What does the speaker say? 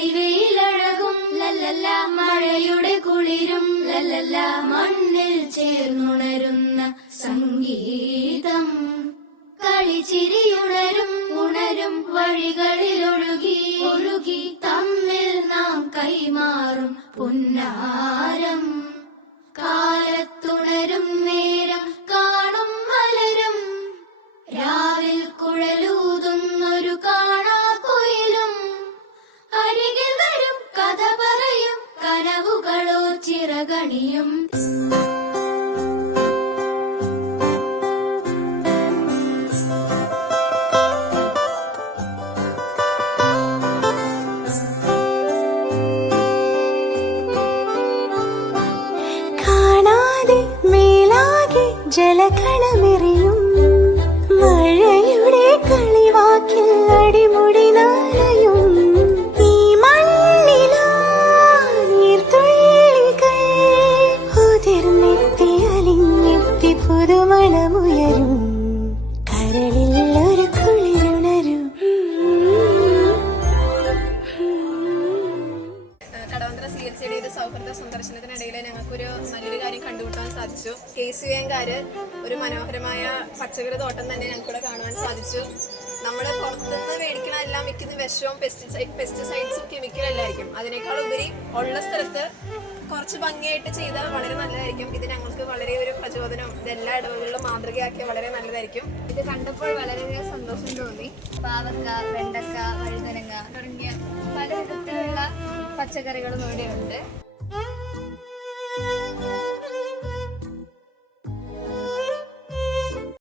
പൊഴിവെയിലഴകും ലല്ലല്ല, മഴയുടെ കുളിരും ലല്ലല്ല, മണ്ണിൽ ചേർന്നുണരുന്ന സംഗീതം. കളിച്ചിരിയുണരും ഉണരും വഴികളിലൊഴുകി ഒഴുകി തമ്മിൽ നാം കൈമാറും പുന്നാരം. കാലത്തുണരും നേരം കാണും മലരും, രാവിൽ കുഴലൂതുന്നൊരു കാണാക്കുയിലും. അരികിൽ വരും കഥ പറയും കനവുകളോ ചിറകണിയും. ജലകളമെറിയും മഴയുടെ കളിവാക്കിൽ അടിമുടി നാളയും. ഈ മണ്ണിലാ നീർത്തുള്ളികൾ ഉതിർന്നെത്തി അലിഞ്ഞെത്തി പുതുമണമുയരും. കരളിൽ ഒരു കുളിരുണരും. കടവന്ത്ര CLCയുടെ ഒരു സൗഹൃദ സന്ദർശനത്തിനിടയിൽ ഞങ്ങൾക്കൊരു നല്ലൊരു കാര്യം കണ്ടുമുട്ടാൻ സാധിച്ചു. KCAക്കാര് ഒരു മനോഹരമായ പച്ചക്കറി തോട്ടം തന്നെ ഞങ്ങൾക്കിവിടെ കാണുവാൻ സാധിച്ചു. നമ്മുടെ പുറത്തുനിന്ന് മേടിക്കണ എല്ലാം മിക്കുന്ന വിഷവും പെസ്റ്റിസൈഡ്സും കെമിക്കലല്ലായിരിക്കും. അതിനേക്കാൾ ഉപരി ഉള്ള സ്ഥലത്ത് കുറച്ച് ഭംഗിയായിട്ട് ചെയ്താൽ വളരെ നല്ലതായിരിക്കും. ഇത് ഞങ്ങൾക്ക് വളരെ ഒരു പ്രചോദനവും ഇതെല്ലാ ഇടവുകളിലും മാതൃകയാക്കിയ വളരെ നല്ലതായിരിക്കും. ഇത് കണ്ടപ്പോൾ വളരെയധികം സന്തോഷം തോന്നി. പാവക്ക, വെണ്ടക്ക, വഴുതനങ്ങ തുടങ്ങിയ പല വിധത്തിലുള്ള പച്ചക്കറികളും ഇവിടെയുണ്ട്.